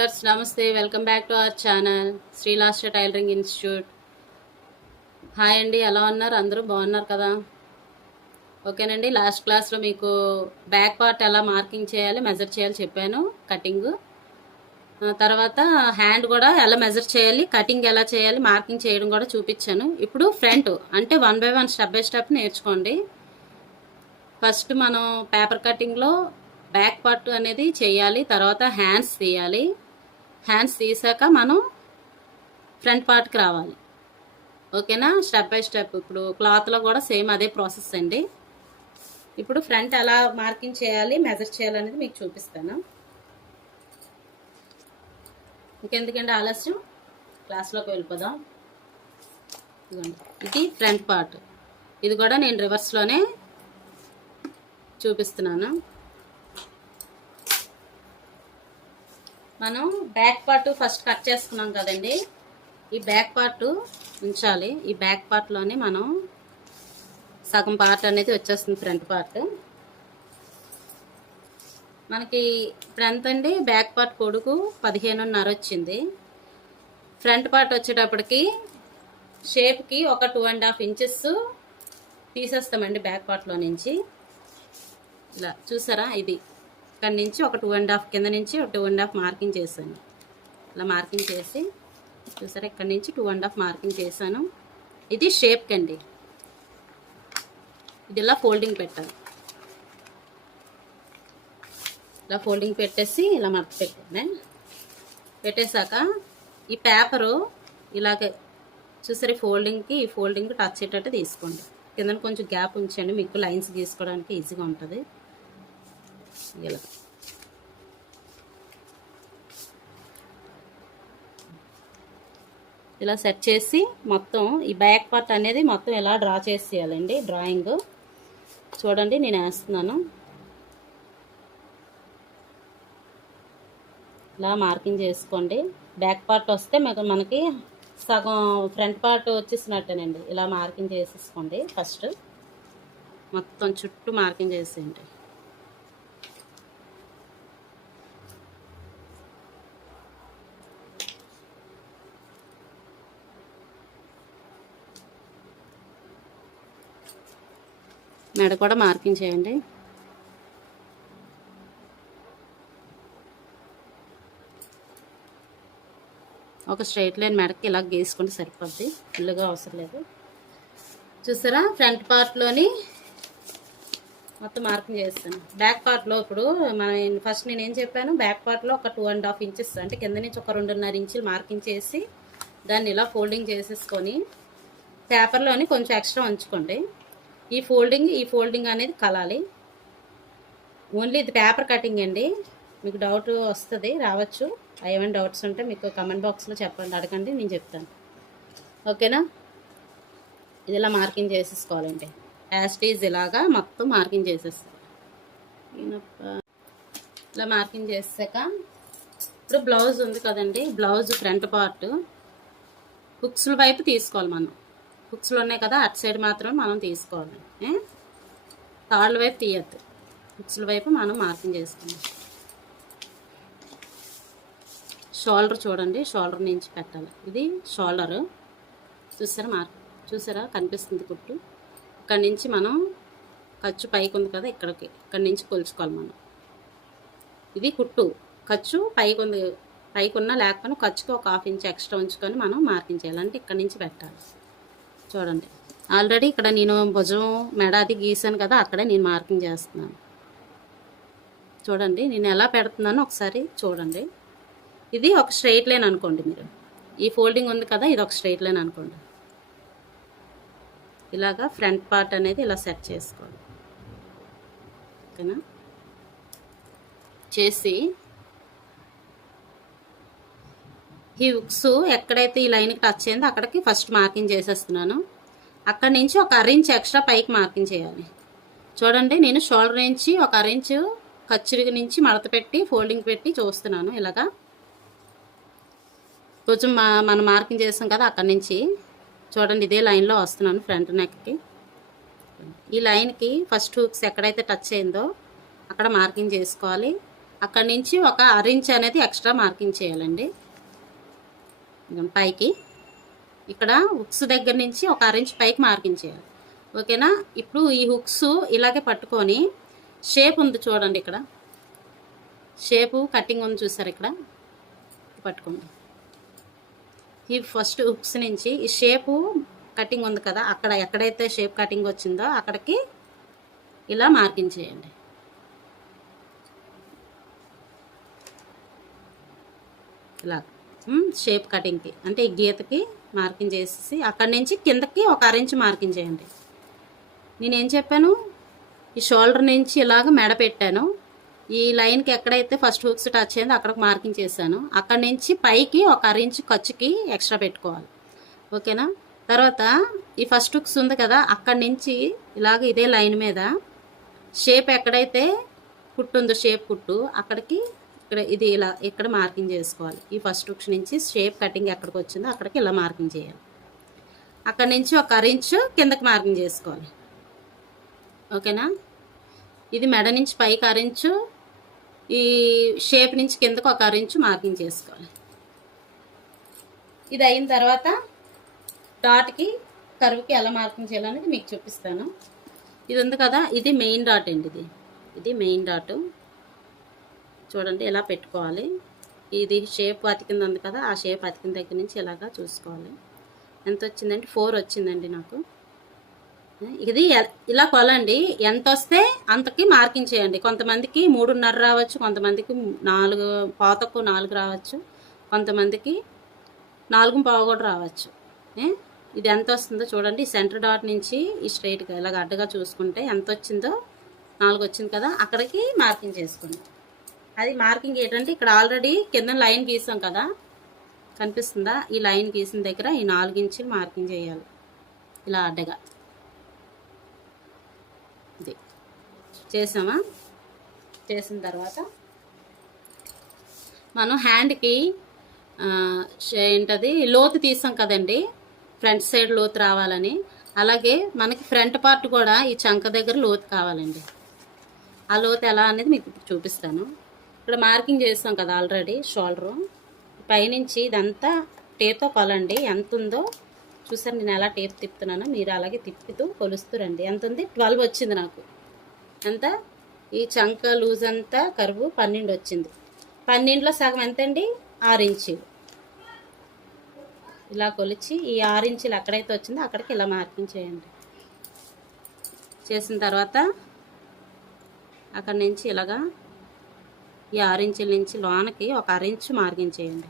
Viewers నమస్తే welcome back to our channel Srilasya tailoring institute hi అండి ఎలా ఉన్నారు? అందరూ బాగున్నారు కదా? ఓకేనండి లాస్ట్ క్లాస్లో మీకు బ్యాక్ పార్ట్ ఎలా మార్కింగ్ చేయాలి మెజర్ చేయాలి చెప్పాను కటింగ్ తర్వాత హ్యాండ్ కూడా ఎలా మెజర్ చేయాలి కటింగ్ ఎలా చేయాలి మార్కింగ్ చేయడం కూడా చూపించాను. ఇప్పుడు ఫ్రంట్ అంటే one by one step by step నేర్చుకోండి. ఫస్ట్ మనం పేపర్ కటింగ్లో బ్యాక్ పార్ట్ అనేది చేయాలి తర్వాత హ్యాండ్స్ తీయాలి. హ్యాండ్స్ తీసాక మనం ఫ్రంట్ పార్ట్కి రావాలి. ఓకేనా? Step by step. ఇప్పుడు క్లాత్లో కూడా సేమ్ అదే ప్రాసెస్ అండి. ఇప్పుడు ఫ్రంట్ ఎలా మార్కింగ్ చేయాలి మెజర్ చేయాలనేది మీకు చూపిస్తాను. ఇంకెందుకండి ఆలస్యం? క్లాస్లోకి వెళ్ళిపోదాం. ఇది ఫ్రంట్ పార్ట్. ఇది కూడా నేను రివర్స్లోనే చూపిస్తున్నాను. మనం బ్యాక్ పార్ట్ ఫస్ట్ కట్ చేసుకున్నాం కదండి. ఈ బ్యాక్ పార్ట్ ఉంచాలి. ఈ బ్యాక్ పార్ట్లోనే మనం సగం పార్ట్ అనేది వచ్చేస్తుంది ఫ్రంట్ పార్ట్. మనకి ఇప్పుడు ఎంత అండి బ్యాక్ పార్ట్ పొడుగు పదిహేనున్నర వచ్చింది. ఫ్రంట్ పార్ట్ వచ్చేటప్పటికి షేప్కి ఒక టూ అండ్ హాఫ్ ఇంచెస్ తీసేస్తామండి బ్యాక్ పార్ట్లో నుంచి. ఇలా చూసారా? ఇది. ఇక్కడ నుంచి ఒక టూ అండ్ హాఫ్ కింద నుంచి ఒక టూ అండ్ హాఫ్ మార్కింగ్ చేశాను. ఇలా మార్కింగ్ చేసి చూసారా ఇక్కడ నుంచి టూ అండ్ హాఫ్ మార్కింగ్ చేశాను. ఇది షేప్కి అండి. ఇది ఇలా ఫోల్డింగ్ పెట్టాలి. ఇలా ఫోల్డింగ్ పెట్టేసి ఇలా మడత పెట్టాను పెట్టేశాక ఈ పేపరు ఇలాగే చూసారు ఫోల్డింగ్కి ఈ ఫోల్డింగ్ టచ్ అయ్యేటట్టు తీసుకోండి. కింద కొంచెం గ్యాప్ ఉంచండి మీకు లైన్స్ గీసుకోవడానికి ఈజీగా ఉంటుంది. ఇలా. ఇలా సెట్ చేసి మొత్తం ఈ బ్యాక్ పార్ట్ అనేది మొత్తం ఇలా డ్రా చేసేయాలండి? డ్రాయింగ్ చూడండి నేను వేస్తున్నాను. ఇలా మార్కింగ్ చేసుకోండి. బ్యాక్ పార్ట్ వస్తే మనకి సగం ఫ్రంట్ పార్ట్ వచ్చేసినట్టేనండి. ఇలా మార్కింగ్ చేసేసుకోండి ఫస్ట్ మొత్తం చుట్టూ మార్కింగ్ చేసేయండి. మెడ కూడా మార్కింగ్ చేయండి. ఒక స్ట్రైట్ లైన్ మెడకి ఇలా గీసుకుంటే సరిపోద్ది. ఫుల్గా అవసరం లేదు. చూసారా? ఫ్రంట్ పార్ట్లోని మొత్తం మార్కింగ్ చేస్తాను. బ్యాక్ పార్ట్లో ఇప్పుడు మనం ఫస్ట్ నేను ఏం చెప్పాను? బ్యాక్ పార్ట్లో ఒక టూ అండ్ హాఫ్ ఇంచెస్ అంటే కింద నుంచి ఒక రెండున్నర ఇంచులు మార్కింగ్ చేసి దాన్ని ఇలా ఫోల్డింగ్ చేసేసుకొని పేపర్లోని కొంచెం ఎక్స్ట్రా ఉంచుకోండి. ఈ ఫోల్డింగ్ ఈ ఫోల్డింగ్ అనేది కలాలి. ఓన్లీ ఇది పేపర్ కటింగ్ అండి. మీకు డౌట్ వస్తుంది రావచ్చు. ఏమైనా డౌట్స్ ఉంటే మీకు కమెంట్ బాక్స్లో చెప్పండి అడగండి నేను చెప్తాను. ఓకేనా? ఇది ఇలా మార్కింగ్ చేసేసుకోవాలండి. యాస్టీజ్ ఇలాగా మొత్తం మార్కింగ్ చేసేస్తాను ఇలా మార్కింగ్ చేసాక ఇప్పుడు బ్లౌజ్ ఉంది కదండి బ్లౌజ్ ఫ్రంట్ పార్ట్. హుక్స్ల వైపు తీసుకోవాలి మనం. హుక్స్లు ఉన్నాయి కదా అటు సైడ్ మాత్రమే మనం తీసుకోవాలి. తాళ్ళ వైపు తీయద్దు. హుక్స్ల వైపు మనం మార్కింగ్ చేసుకుందాం షోల్డర్ చూడండి షోల్డర్ నుంచి పెట్టాలి. ఇది షోల్డరు. చూసారా మార్క్? చూసారా? కనిపిస్తుంది కుట్టు. ఇక్కడి నుంచి మనం ఖర్చు పైకి ఉంది కదా ఇక్కడికి. ఇక్కడి నుంచి కొలుచుకోవాలి మనం. ఇది కుట్టు. ఖర్చు పైకి ఉంది. పైకి ఉన్నా లేకపోయినా ఖర్చుకి ఒక హాఫ్ ఇంచ్ ఎక్స్ట్రా ఉంచుకొని మనం మార్కింగ్ చేయాలి. అంటే ఇక్కడి నుంచి పెట్టాలి. చూడండి. ఆల్రెడీ ఇక్కడ నేను భుజం మెడ అది గీసాను కదా అక్కడే నేను మార్కింగ్ చేస్తున్నాను. చూడండి నేను ఎలా పెడుతున్నానో ఒకసారి చూడండి. ఇది ఒక స్ట్రైట్ లైన్ అనుకోండి మీరు. ఈ ఫోల్డింగ్ ఉంది కదా ఇది ఒక స్ట్రైట్ లైన్ అనుకోండి. ఇలాగా ఫ్రంట్ పార్ట్ అనేది ఇలా సెట్ చేసుకోండి ఓకేనా? చేసి ఈ ఉక్స్ ఎక్కడైతే ఈ లైన్కి టచ్ అయిందో అక్కడికి ఫస్ట్ మార్కింగ్ చేసేస్తున్నాను. అక్కడి నుంచి ఒక అరించ్ ఎక్స్ట్రా పైకి మార్కింగ్ చేయాలి. చూడండి నేను షోల్డర్ నుంచి ఒక అరించ్ కచ్చురి నుంచి మడత పెట్టి ఫోల్డింగ్ పెట్టి చూస్తున్నాను ఇలాగా. కొంచెం మనం మార్కింగ్ చేస్తాం కదా అక్కడి నుంచి. చూడండి ఇదే లైన్లో వస్తున్నాను ఫ్రంట్ నెక్కి. ఈ లైన్కి ఫస్ట్ హుక్స్ ఎక్కడైతే టచ్ అయిందో అక్కడ మార్కింగ్ చేసుకోవాలి. అక్కడి నుంచి ఒక అరించ్ అనేది ఎక్స్ట్రా మార్కింగ్ చేయాలండి. పైకి. ఇక్కడ హుక్స్ దగ్గర నుంచి ఒక అరెంజ్ పైకి మార్కింగ్ చేయాలి. ఓకేనా? ఇప్పుడు ఈ హుక్స్ ఇలాగే పట్టుకొని షేప్ ఉంది చూడండి ఇక్కడ. షేపు కటింగ్ ఉంది చూసారు ఇక్కడ. పట్టుకోండి. ఈ ఫస్ట్ హుక్స్ నుంచి ఈ షేపు కటింగ్ ఉంది కదా అక్కడ ఎక్కడైతే షేప్ కటింగ్ వచ్చిందో అక్కడికి ఇలా మార్కింగ్ చేయండి. ఇలా. షేప్ కటింగ్కి అంటే ఈ గీతకి మార్కింగ్ చేసేసి అక్కడి నుంచి కిందకి ఒక అరెంజ్ మార్కింగ్ చేయండి. నేనేం చెప్పాను? ఈ షోల్డర్ నుంచి ఇలాగ మెడ పెట్టాను. ఈ లైన్కి ఎక్కడైతే ఫస్ట్ హుక్స్ టచ్ అయిందో అక్కడికి మార్కింగ్ చేశాను. అక్కడి నుంచి పైకి ఒక అరెంజ్ ఖర్చుకి ఎక్స్ట్రా పెట్టుకోవాలి. ఓకేనా తర్వాత ఈ ఫస్ట్ హుక్స్ ఉంది కదా అక్కడి నుంచి ఇలాగ ఇదే లైన్ మీద షేప్ ఎక్కడైతే కుట్టు ఉందో షేప్ కుట్టు అక్కడికి ఇక్కడ ఇది ఇలా ఇక్కడ మార్కింగ్ చేసుకోవాలి. ఈ ఫస్ట్ హుక్స్ నుంచి షేప్ కటింగ్ ఎక్కడికి వచ్చిందో అక్కడికి ఇలా మార్కింగ్ చేయాలి. అక్కడి నుంచి ఒక అరించు కిందకి మార్కింగ్ చేసుకోవాలి. ఓకేనా? ఇది మెడ నుంచి పైకి అరించు ఈ షేప్ నుంచి కిందకు ఒక అరించు మార్కింగ్ చేసుకోవాలి. ఇది అయిన తర్వాత డాట్కి కరువుకి ఎలా మార్కింగ్ చేయాలనేది మీకు చూపిస్తాను. ఇది ఉంది కదా? ఇది మెయిన్ డాట్ అండి ఇది. ఇది మెయిన్ డాటు. చూడండి ఇలా పెట్టుకోవాలి. ఇది షేప్ అతికింది ఉంది కదా ఆ షేప్ అతికిన దగ్గర నుంచి ఇలాగా చూసుకోవాలి. ఎంత వచ్చిందంటే ఫోర్ వచ్చిందండి నాకు. ఇది ఎ- ఇలా కొలండి. ఎంత వస్తే అంతకి మార్కింగ్ చేయండి. కొంతమందికి మూడున్నర రావచ్చు కొంతమందికి నాలుగు పాతకు నాలుగు రావచ్చు కొంతమందికి నాలుగు పావు కూడా రావచ్చు. ఇది ఎంత వస్తుందో చూడండి. సెంటర్ డాట్ నుంచి ఈ స్ట్రైట్గా ఇలాగ అడ్డగా చూసుకుంటే ఎంత వచ్చిందో నాలుగు వచ్చింది కదా అక్కడికి మార్కింగ్ చేసుకోండి. అది మార్కింగ్ ఏంటంటే ఇక్కడ ఆల్రెడీ కింద లైన్ గీసాం కదా. కనిపిస్తుందా? ఈ లైన్ గీసిన దగ్గర ఈ నాలుగు మార్కింగ్ చేయాలి. ఇలా అడ్డగా. ఇది. చేసామా? చేసిన తర్వాత మనం హ్యాండ్కి ఏంటది? లోతు తీసాం కదండి. ఫ్రంట్ సైడ్ లోతు రావాలని. అలాగే మనకి ఫ్రంట్ పార్ట్ కూడా ఈ చంక దగ్గర లోతు కావాలండి. ఆ లోతు ఎలా అనేది మీకు చూపిస్తాను. ఇక్కడ మార్కింగ్ చేస్తాం కదా ఆల్రెడీ షోల్డరు. పైనుంచి ఇదంతా టేప్తో కొలండి. ఎంత ఉందో చూసారు నేను ఎలా టేప్ తిప్పుతున్నానో మీరు అలాగే తిప్పుతూ కొలుస్తూ రండి. ఎంత ఉంది ట్వెల్వ్ వచ్చింది నాకు. ఎంత? ఈ చంక లూజ్ అంతా కరువు పన్నెండు వచ్చింది. పన్నెండులో సగం ఎంతండి? ఆరు ఇంచీలు ఇలా కొలిచి ఈ ఆరు ఎక్కడైతే వచ్చిందో అక్కడికి ఇలా మార్కింగ్ చేయండి. చేసిన తర్వాత అక్కడి నుంచి ఇలాగా ఈ ఆరించుల నుంచి లోనకి ఒక అరించు మార్కింగ్ చేయండి.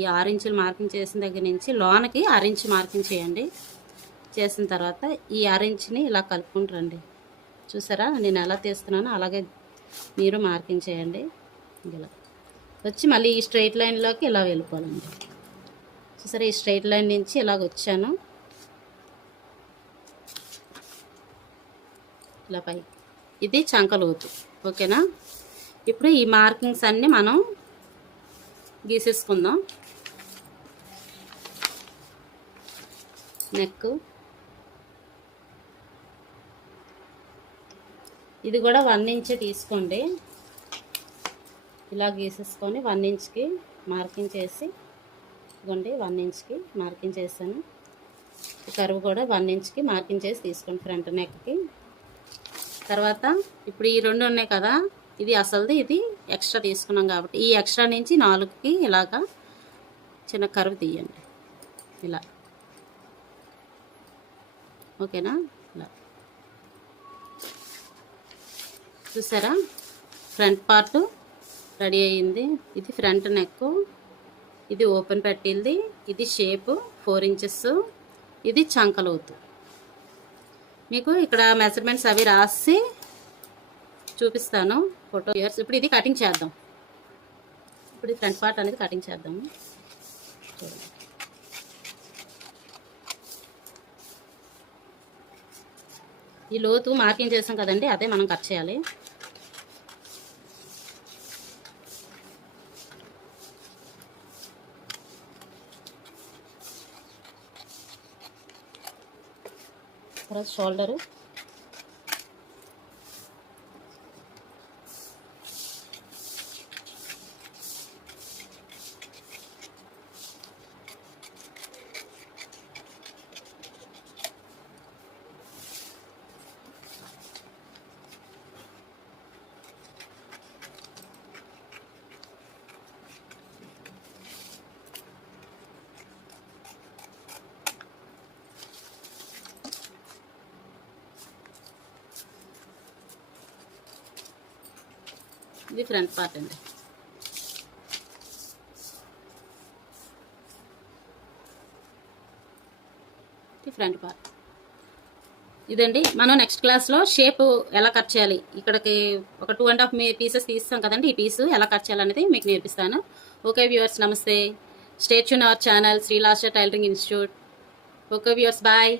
ఈ ఆరించులు మార్కింగ్ చేసిన దగ్గర నుంచి లోనకి అరించు మార్కింగ్ చేయండి. చేసిన తర్వాత ఈ అరించిని ఇలా కలుపుకుంటారండి చూసారా? నేను ఎలా తీస్తున్నానో అలాగే మీరు మార్కింగ్ చేయండి. ఇలా. వచ్చి మళ్ళీ ఈ స్ట్రైట్ లైన్లోకి ఇలా వెళ్ళిపోవాలండి. చూసారా? ఈ స్ట్రైట్ లైన్ నుంచి ఇలాగ వచ్చాను. ఇలా పై. ఇది చంకలోతు ఓకేనా? ఇప్పుడు ఈ మార్కింగ్స్ అన్నీ మనం గీసేసుకుందాం. నెక్ ఇది కూడా వన్ ఇంచే తీసుకోండి. ఇలా గీసేసుకొని వన్ ఇంచ్కి మార్కింగ్ చేసి ఇదిగోండి వన్ ఇంచ్కి మార్కింగ్ చేశాను. కరువు కూడా వన్ ఇంచ్కి మార్కింగ్ చేసి తీసుకోండి ఫ్రంట్ నెక్కి. తర్వాత ఇప్పుడు ఈ రెండు ఉన్నాయి కదా ఇది అసలుది ఇది ఎక్స్ట్రా తీసుకున్నాం కాబట్టి ఈ ఎక్స్ట్రా నుంచి నాలుగుకి ఇలాగా చిన్న కరువు తీయండి. ఇలా. ఓకేనా? ఇలా. చూసారా? ఫ్రంట్ పార్ట్ రెడీ అయ్యింది. ఇది ఫ్రంట్ నెక్ ఇది ఓపెన్ పెట్టింది. ఇది షేప్ ఫోర్ ఇంచెస్. ఇది చంకలవుతుంది మీకు ఇక్కడ మెజర్మెంట్స్ అవి రాసి చూపిస్తాను. ఫోటో ఇయర్స్ ఇప్పుడు ఇది కటింగ్ చేద్దాం. ఇప్పుడు ఫ్రంట్ పార్ట్ అనేది కటింగ్ చేద్దాము. చూడండి ఈ లోతు మార్కింగ్ చేసాం కదండి అదే మనం కట్ చేయాలి. తర్వాత షోల్డరు ఇది ఫ్రంట్ పార్ట్ అండి. ఇది ఫ్రంట్ పార్ట్. ఇదండి మనం నెక్స్ట్ క్లాస్లో షేప్ ఎలా కట్ చేయాలి? ఇక్కడికి ఒక టూ అండ్ హాఫ్ మీ పీసెస్ తీస్తాం కదండి ఈ పీసు ఎలా కట్ చేయాలనేది మీకు నేర్పిస్తాను. ఓకే వ్యూవర్స్ నమస్తే. Stay tune our channel Srilasya tailoring institute okay viewers bye